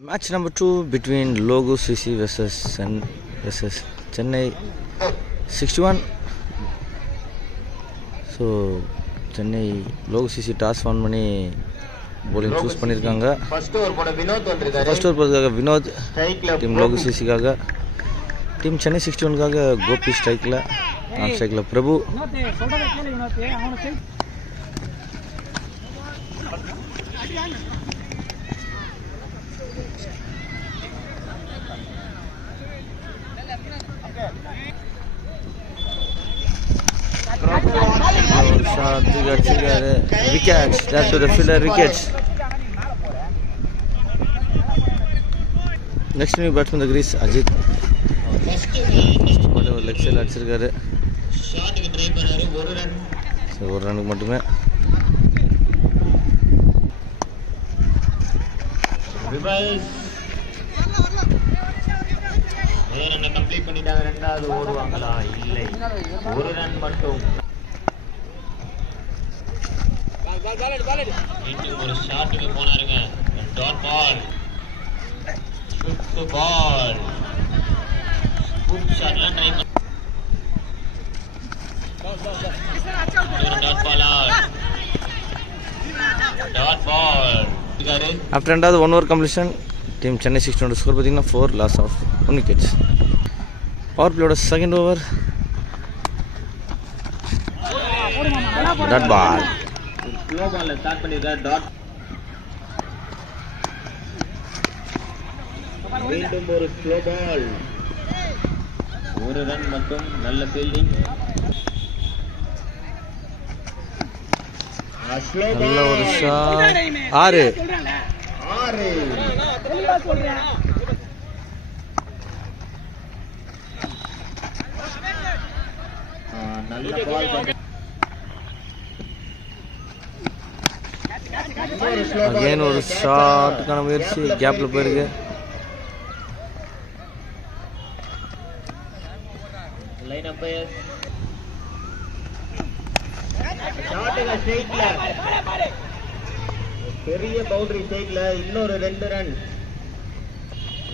Match number 2 between Logo CC versus Chennai 61. So Chennai Logo CC toss on money bowling choose பண்ணிருக்காங்க. First over போட வினோத் வந்திருக்காரு. First over போறதுக்காக Vinod team Logo CC காக team Chennai 61 காக Gopi ஸ்ட்ரைக்ல on ஸ்ட்ரைக்ல பிரபு சொல்றத கேளு வினோத் அவன wickets that to the fielder wickets. Next new batsman the grease Ajit whatever leg side அடிச்சிருக்காரு ஷாட்டுக்கு ட்ரை பண்ணாரு ஒரு ரன் சோ ஒரு ரனுக்கு மட்டுமே ரிவர்ஸ் ஒரு ரன் கம்ப்ளீட் பண்ணிட்டாங்க ரெண்டாவது ஓடுவாங்களா இல்லை ஒரு ரன் மட்டும் மீண்டும் ஒரு ஷாட்டுக்கு போனாருங்க dot ball shoot ball good ஷாட்லாம் ட்ரை பண்ண dot ball dot ball after another one over completion team Chennai 61 score pathina 4 loss of 1 wickets. Power play second over that ball slow பால்ல ஸ்டார்ட் பண்ணிருக்கார் dot மீண்டும் ஒரு slow பால் ஒரு run மட்டும் நல்ல fielding நல்ல ஒரு ஷாட் 6 தெளிவா சொல்றேன் நல்ல பால் again ஒரு ஷாட்டுக்கான முயற்சி கேப்ல போயிருக்கு லைன் அம்பயர் ஷாட்டுங்க ஸ்ட்ரைட்ல பெரிய பவுண்டரி ஸ்ட்ரைட்ல இன்னொரு 2 ரன்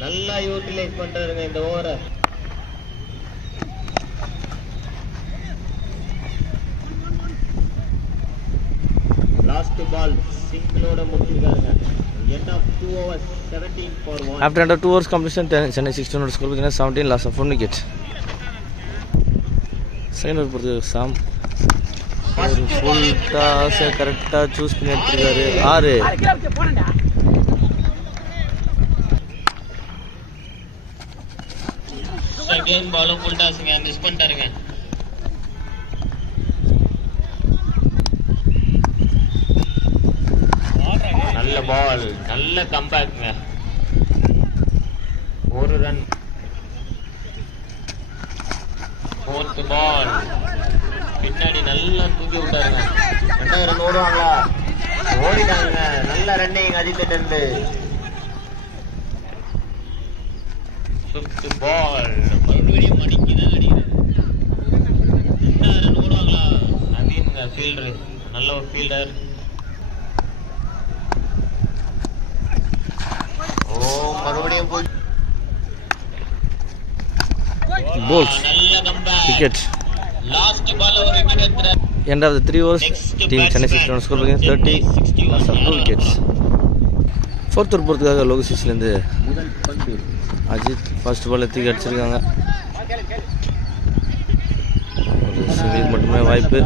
நல்லா யூட்டிலைஸ் பண்றாருங்க இந்த ஓவரை லாஸ்ட் பால் சிங்கிளோட முடிச்சிருக்காங்க end of 2 overs 17 for 1 after under 2 overs completion Chennai 61 score with 17 loss of 1 wicket. second over பொறுத்து சாம் ஒரு ஃபுல் டாஸ் கரெக்ட்டா சூஸ் பண்ணி எடுத்துட்டாரு 6 செகண்ட் பாலும் ஃபுல் டாஸ்ங்க மிஸ் பண்ணிட்டாருங்க நல்ல பால் நல்ல கம்பேக்ங்க ஒரு ரன் ஃபோர்த் பால் பின்னாடி நல்லா தூக்கி விட்டாருங்க 2 ரன் ஓடுவாங்களா ஓடிட்டாங்க நல்ல ரன்னிங் அஜித் இருந்து ஃபிஃப்த் பால் மறுபடியும் மடிக்கி தான் அடிக்கிறார் 2 ரன் ஓடுவாங்களா நவீன் ஃபீல்டர் நல்ல ஒரு ஃபீல்டர் மறுபடியும் போய் balls wicket லாஸ்ட் பால் ஒரு விக்கெட் எடுத்தார் end of the 3 overs team Chennai 61 score with 30 loss of 2 wickets. fourth over பொறுத்துக்காக Logo CC ல இருந்து முதல் பந்து அஜித் ஃபர்ஸ்ட் பால் தூக்கி அடிச்சிருக்காங்க ஒரு சிங்கிள் மட்டுமே வாய்ப்பு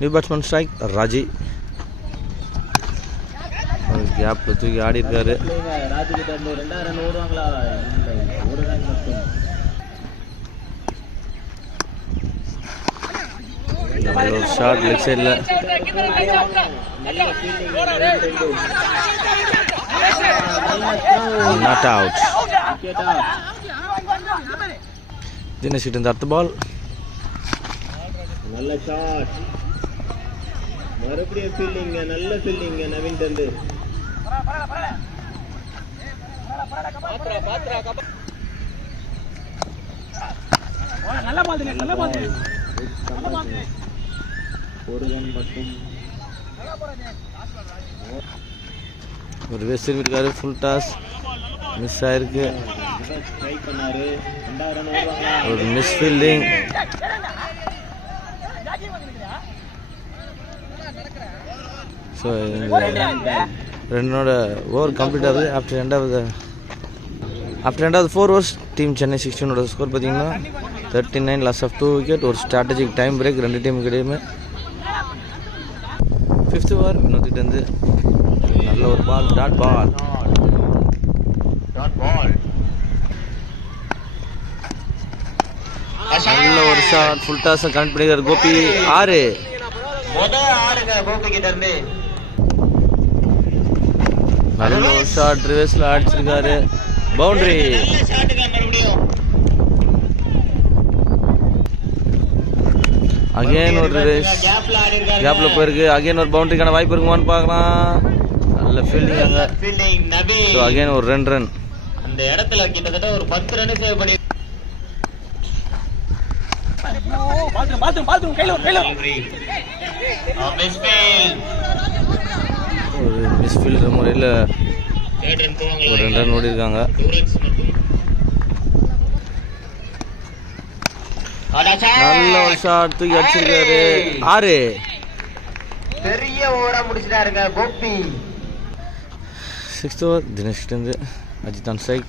நியூ பேட்ஸ்மேன் ஸ்ட்ரைக் ராஜி கேப்ல தூக்கி ஆடி இருக்காரு ராஜு கிட்ட இருந்து 2 ரன் ஓடுவாங்களா இல்லை ஒரு ரன் மட்டும் ஒரு ஷாட் லெக் சைடுல நாட் அவுட் தினேஷ் கிட்ட இருந்து அடுத்த பால் நல்ல ஷாட் மறுபடியும் ஃபீல்டிங் நல்ல ஃபீல்டிங் நவீன் தந்து நல்ல பால் நல்ல பால் ஒரு ரன் மட்டும் ஒரு வெஸ்ட் இருக்காரு. ஃபுல் டாஸ் மிஸ் ஆயிருக்கு. ட்ரை பண்ணாரு. ரெண்டாவது ரன் ஓடுவாங்களா? ஒரு மிஸ் ஃபீல்டிங். ஸோ ரெண்டோட ஓவர் கம்ப்ளீட் ஆகுது. ஆஃப்டர் ரெண்டாவது 4 ஓவர்ஸ் டீம் சென்னை 16 ஸ்கோர் பார்த்தீங்கன்னா 39, லாஸ் ஆஃப் 2 விக்கெட். ஒரு ஸ்ட்ராட்டஜிக் டைம் பிரேக் ரெண்டு டீம் கிடையுமே. 5th ஓவர் வினோத்திட்டேருந்து நல்ல ஒரு பால், டாட் பால். நல்ல ஒரு ஷாட், ஃபுல் டாஸ் கனெக்ட் பண்ணிக்கிறார் கோபி. 6 கோபி கிட்ட இருந்து நல்ல ஒரு ஷாட் ரிவர்ஸ்ல அடிச்சிருக்காரு. பவுண்டரி. அகைன் ஒரு ரிவர்ஸ் கேப்ல போயிருக்கு. அகைன் ஒரு பவுண்டரிக்கான வாய்ப்பு இருக்குமான்னு பார்க்கலாம். நல்ல ஃபீல்டிங் அங்க. ஸோ அகைன் ஒரு 2 ரன். அந்த இடத்துல கிட்டத்தட்ட ஒரு 10 ரன் சேவ் பண்ணி ஒரு மிஸ்ஃபீல்டர் முறையில் ஒரு 2 ரன் ஓடி இருக்காங்க. நல்ல ஒரு ஷாட் தூக்கி அடிச்சிருக்காரு. 6 பெரிய ஓவரா முடிச்சிட்டாருங்க கோபி. 6th ஓவர் தினேஷ்லேருந்து அஜித் ஆன் ஸ்ட்ரைக்.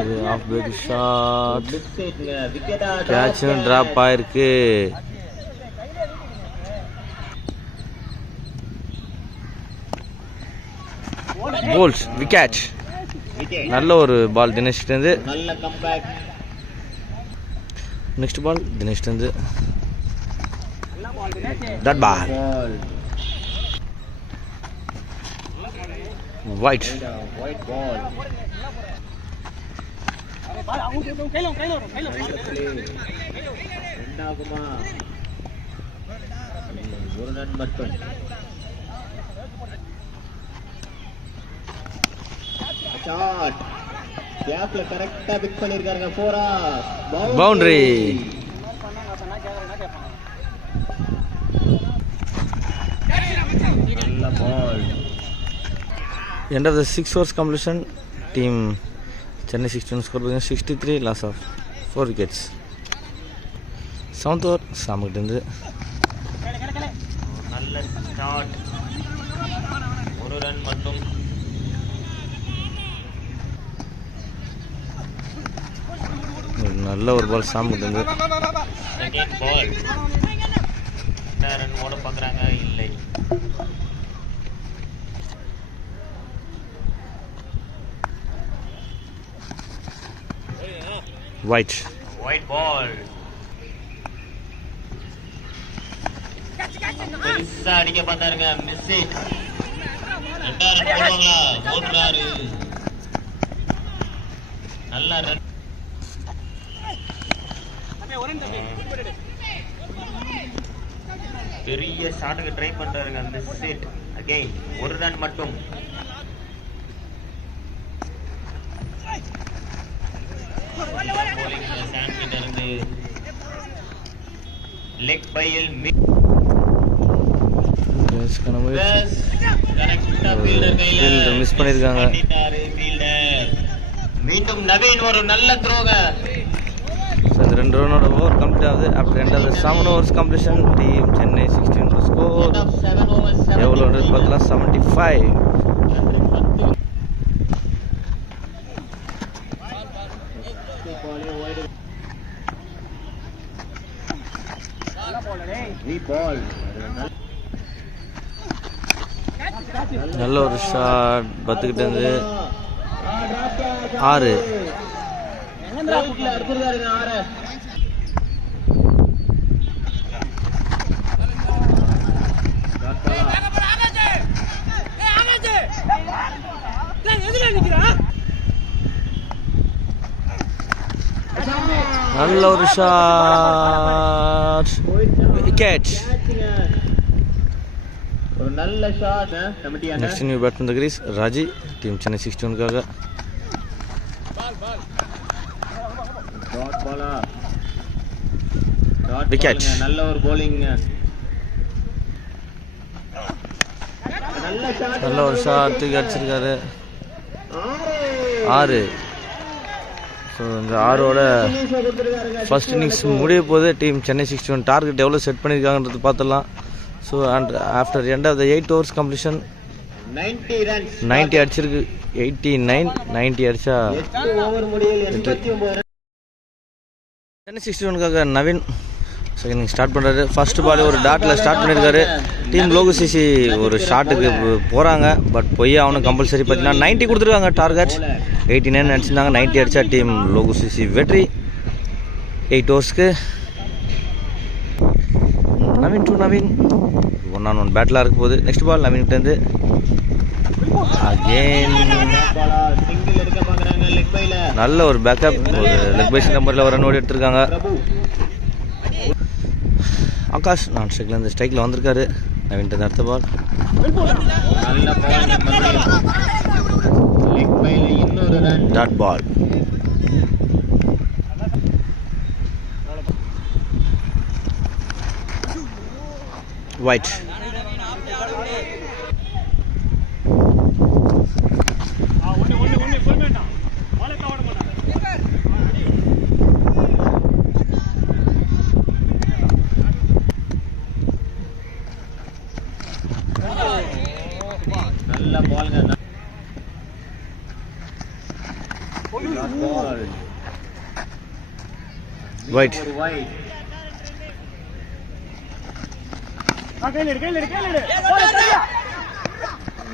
ஒரு ஆஃப் பேக் ஷாட், கேட்சும் டிராப் ஆயிருக்கு. Bowls wicket. நல்ல ஒரு பால் தினேஷ்லேருந்து. நல்ல கம்பேக். நெக்ஸ்ட் பால் தினேஷ்லேருந்து டாட் பால். White ball. ரெண்டாகுமா? ஒரு ரன் மட்டும். ஷாட் கேப்ல கரெக்டா பிக் பண்ணிருக்காருங்க. 4 பவுண்டரி. நல்ல பால். End of the 6 overs completion, team Chennai 16 score 63, loss of 4 wickets. 7th over சாமகிட்டேருந்து நல்ல ஷாட், ஒரு ரன் மட்டும். நல்ல ஒரு பால் சாமகிட்டேருந்து. Second ball. ரன் ஓட பார்க்குறாங்க, இல்லை. White ball. பெருசா அடிக்க பார்த்தாருங்க, மிஸ். ரெண்டாவது ரன் போடுவாங்களா? போடுறாரு. நல்ல ரன். பெரிய ஷாட்டுக்கு ட்ரை பண்றாருங்க, மிஸ் இட். அகைன் ஒரு ரன் மட்டும். லெக் பையில் மிஸ் பண்ணிருக்காங்க. மீண்டும் நவீன் ஒரு நல்ல த்ரோங்க. 2 ரன்னோட ஓவர் கம்ப்ளீட் ஆகுது. After end of the 7 overs completion, team Chennai 16 score எவ்வளோ பார்த்தலாம்? 75. நல்ல ஒரு ஷாட், 10 கிட்ட இருந்து 6. நல்ல ஒரு ஷாட், விக்கெட். ஒரு நல்ல shot. Next new batsman the crease, Raji, team Chennai 16க்காக. விக்கெட். நல்ல ஒரு bowling. நல்ல ஒரு ஷாட் தூக்கி அடிச்சிருக்காரு. 6. ஸோ இந்த 6ஓட ஃபர்ஸ்ட் இன்னிங்ஸ் முடிய போது டீம் சென்னை 61 டார்கெட் எவ்வளோ செட் பண்ணியிருக்காங்கன்றது பார்த்துடலாம். So and after end of the 8 overs completion 90 அடிச்சிருக்கு. 89 90 அடிச்சா சென்னை 61க்காக நவீன் செகண்ட் இன்னிங் ஸ்டார்ட் பண்ணுறாரு. ஃபர்ஸ்ட் பால் ஒரு டாட்டில் ஸ்டார்ட் பண்ணியிருக்காரு. டீம் லோகு சிசி ஒரு ஷாட்டுக்கு போகிறாங்க. பட் பொய்யா அவனும் கம்பல்சரி பார்த்தீங்கன்னா 90 கொடுத்துருக்காங்க டார்கெட். 89 அடிச்சிருந்தாங்க. 90 அடித்தா டீம் லோகு சிசி வெற்றி. 8 overs Naveen to Naveen 1-on-1 பேட்டிலாக இருக்க போகுது. நெக்ஸ்ட் பால் நவீன்கிட்டேருந்து அகெயின் நல்ல ஒரு பேக்கப். ஒரு லெக் பை நம்பரில் ஒரு ரன் ஓடி எடுத்திருக்காங்க. ஆகாஷ் நான் ஸ்ட்ரைக்லேருந்து ஸ்ட்ரைக்கில் வந்திருக்காரு. நவீன்ட்டு அடுத்த பால் டாட் பால். ஒயிட். நல்ல பால்ங்க. ஒயிட்.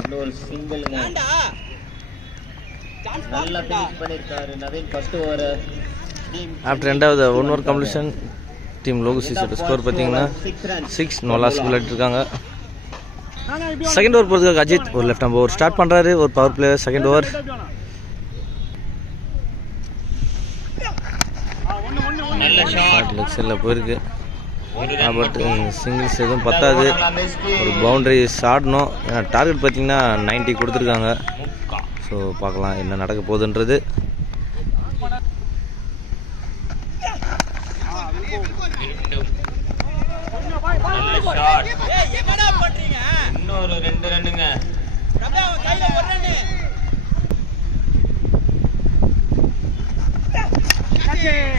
இன்னொரு சிங்கிள்ங்க. நல்லா ஃபினிஷ் பண்ணிருக்காரு நவீன் ஃபர்ஸ்ட் ஓவர். ஆஃப்டர் ரெண்டாவது 1 over கம்ப்ளீஷன் டீம் லோகு சிசியோட ஸ்கோர் பார்த்தீங்கன்னா 6 நோலாஸ்க்கு விளையாட்டுருக்காங்க. செகண்ட் ஓவர் போகிறதுக்காக அஜித் ஒரு லெஃப்ட் ஹேண்ட் ஓவர் ஸ்டார்ட் பண்ணுறாரு. ஒரு பவர் பிளேயர் செகண்ட் ஓவர். நல்ல ஷாட் லெக் சைடில் போயிருக்கு. பட் சிங்கிள்ஸ் எதுவும் பத்தாது. ஒரு பவுண்டரி ஆடணும். ஏன்னா டார்கெட் பார்த்தீங்கன்னா 90 கொடுத்துருக்காங்க. ஸோ பார்க்கலாம் என்ன நடக்க போகுதுன்றது. இன்னொரு 2 ரன்னுங்க.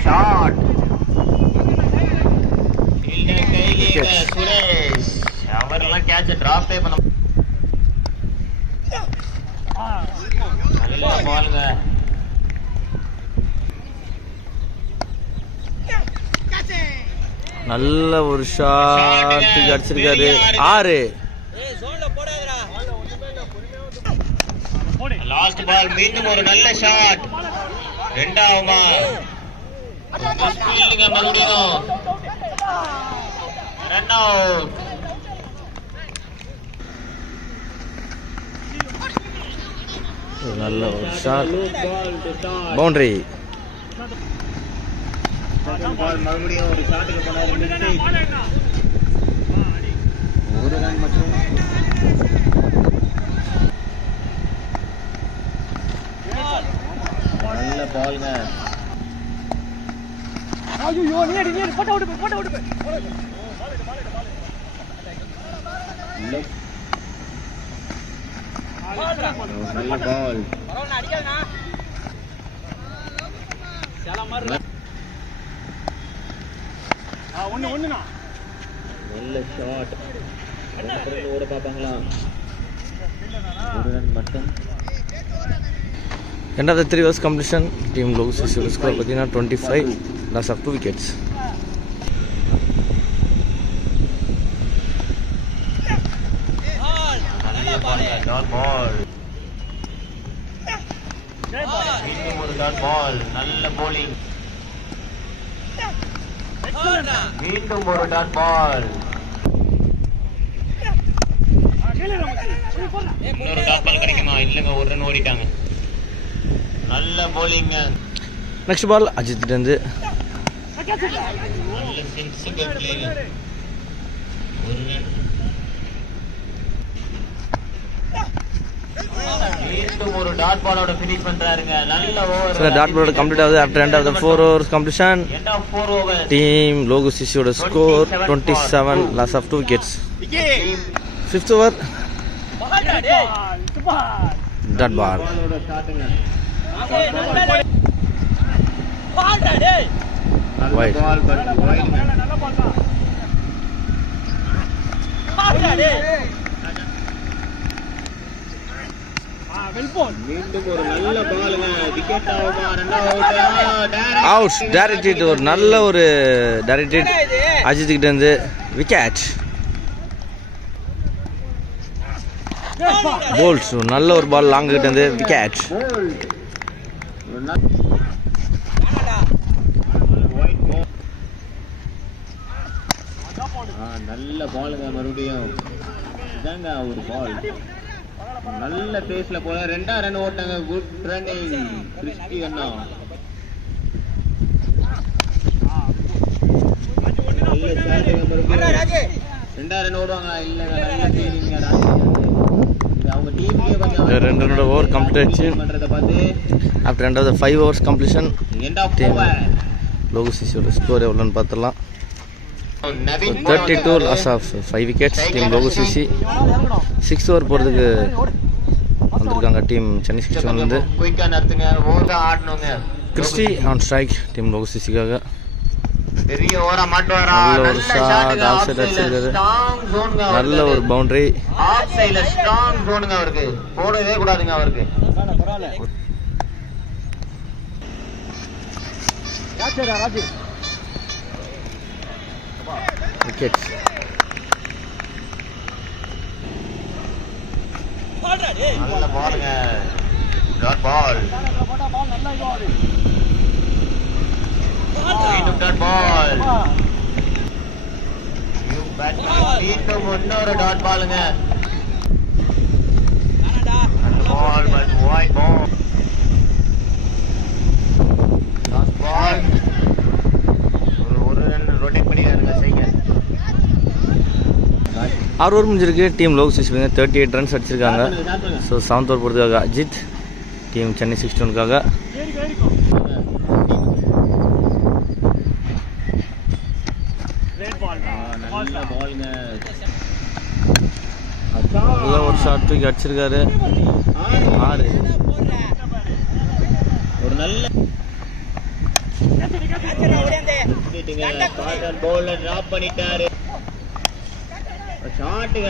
ஷாட் சுரேஷ் அவரெல்லாம் கேட்ச டிராப்பே பண்ண. நல்ல பாலுங்க. நல்ல ஒரு ஷாட்டுக்கு அடிச்சிருக்காரு. 6. லாஸ்ட் பால் மீண்டும் ஒரு நல்ல ஷாட். ரெண்டாவமா மறுபடியும் ரன் அவுட். நல்ல ஒரு ஷாட் பவுண்டரி. மறுபடியும் ஒரு ஷாட்டுக்கு போனாரு. ஒரு ரன் மட்டும். நல்ல பால்ங்க. நல்ல பால். நல்ல ஷாட். ஓட பார்ப்பாங்களா? ஒரு ரன் மட்டும். End of the 3 overs completion, team Logu CC score பார்த்தீங்கன்னா 25, loss of 2 wickets. Dot ball. மீண்டும் ஒரு டாட் பால். நல்ல bowling. மீண்டும் ஒரு டாட் பால். இன்னொரு டாட் பால் கிடைக்குமா? இல்லைங்க, ஒரு ரன் ஓடிட்டாங்க. நல்ல bowling. நெக்ஸ்ட் பால் அஜித் இருந்து நல்ல சென்சிபிள் பிளே. ஒரு ரன். மீண்டும் ஒரு டாட் பாலோட ஃபினிஷ் பண்றாருங்க. நல்ல ஓவர். So டாட் பாலோட கம்ப்ளீட் ஆகுது after end of the 4 overs completion. End of 4 overs. Team Logu CC ஓட score 27, loss of 2 wickets. 5th over dot ball. பாலோட ஸ்டார்ட்டுங்க. Wide. Ball but வைடுங்க. மீண்டும் ஒரு நல்ல பாலுங்க. விக்கெட் ஆகுமா? ரெண்டாவது அவுட். டைரக்ட் ஒரு நல்ல ஒரு டைரக்ட் அஜித் கிட்ட இருந்து விக்கெட். போல்ஸ் நல்ல ஒரு பால் லாங் கிட்ட இருந்து விக்கெட். நல்ல பாலுங்க. மறுபடியும் இதாங்க ஒரு பால். நல்ல பேஸ்ல போல 2 ரன் ஓட்டாங்க. குட் ரன்னிங் கிறிஸ்டி அண்ணா. நல்ல ஷாட்டுங்க. மறுபடியும் 2 ரன் ஓடுவாங்க. இல்லங்க நல்ல ஃபீலிங்க. அவங்க டீமுக்கே கொஞ்சம் 2 ரனோட ஓவர் கம்ப்ளீட் ஆயிடுச்சு. பண்றத பார்த்து after end of the 5 overs completion end of over. Logu சிசியோட ஸ்கோர் எவ்வளோன்னு பார்த்துடலாம். Naveen 32 loss of 5 wickets team Logu CC. 6th over போகிறதுக்கு வந்திருக்காங்க டீம் சென்னை 61 வந்து. குயிக்கா நடத்துங்க. ஓவர் தான் ஆடணுங்க. Christy on strike team Logu சிசிக்காக. பெரிய ஓவரா மாட்டுவாரா? நல்ல ஒரு நல்ல shot, ஷாட்டுங்க. off ஆஃப் side சைடுல அடிச்சிருக்காரு. ஸ்ட்ராங் ஜோனுங்க. நல்ல ஒரு பவுண்டரி. ஆஃப் சைடுல ஸ்ட்ராங் ஜோனுங்க. அவருக்கு போடவே கூடாதுங்க. அவருக்கு விக்கெட். நல்ல பாலுங்க. Dot ball. மீண்டும் டாட் பால். மீண்டும் இன்னொரு டாட் பாலுங்க. Ball but wide ball. Dot ball. ஒரு ரன் ரொட்டேட் பண்ணிடுறாங்க. செய்யுங்க. 6 ஓவர் முடிஞ்சிருக்கு. டீம் லோகு சிசி 38 ரன்ஸ் அடிச்சிருக்காங்க. ஸோ 7th ஓவர் போகிறதுக்காக அஜித் டீம் சென்னை 61க்காக. நல்ல பாலுங்க. நல்ல ஒரு ஷாட் தூக்கி அடிச்சிருக்காரு. 6. ஒரு நல்ல காட்டன் பவுல்ல டிராப் பண்ணிட்டாரு. ஷாட்டுங்க.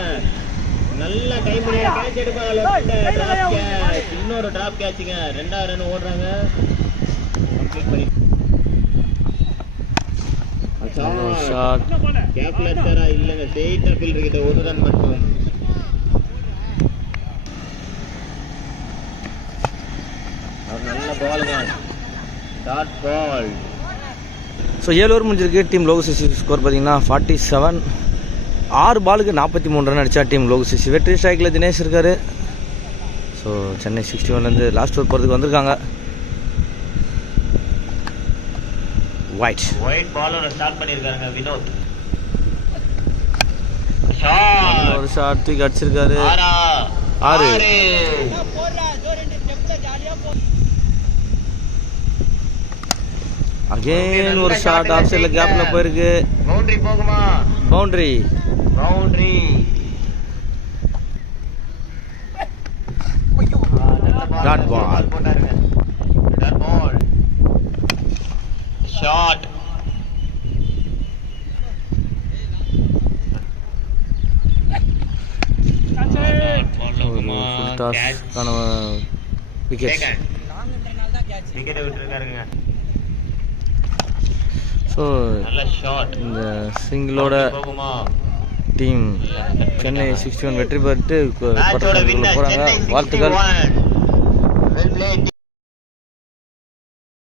நல்ல டைம் பண்ணி கேட்ச் எடுப்பாங்க. Drop catch. இன்னொரு டிராப் கேட்சுங்க. 2 ரன் ஓடுறாங்க. கம்ப்ளீட் பண்ணி ஷாட். கேப்லெட்டரா இல்லங்க. ஸ்ட்ரெயிட்டா ஃபீல்டர் கிட்ட 1 ரன் மட்டும். நல்ல பாலுங்க. Dot ball. ஸோ 7 ஓவர் முடிஞ்சிருக்கு. டீம் லோகு சிசி ஸ்கோர் பார்த்தீங்கன்னா 47. 6 பாலுக்கு 43 ரன் அடித்தா டீம் லோகு சிசி வெற்றி. ஸ்ட்ரைக்கில் தினேஷ் இருக்கார். ஸோ சென்னை 61லேருந்து லாஸ்ட் ஓவர் போகிறதுக்கு வந்திருக்காங்க. ஒயிட் பாலோட ஸ்டார்ட் பண்ணியிருக்காங்க வினோத். ஒரு ஷாட் தூக்கி அடிச்சிருக்காரு. 6. அகைன் ஒரு ஷாட் ஆஃப் சைடில் கேப்பில் போயிருக்கு. பவுண்டரி போகுமா? பவுண்டரி. Dot ball. போட்டாருங்க. Dot ball. ஷாட். ஃபுல் டாஸ்க்கான விக்கெட். விக்கெட்டை விட்டுருக்காருங்க. ஸோ நல்ல ஷாட். இந்த சிங்கிளோட போகுமா? டீம் சென்னை 61 வெற்றி பெற்று மேட்சோட வின்னர் போகிறாங்க. சென்னை வாழ்த்துக்கள். 61. Well plate.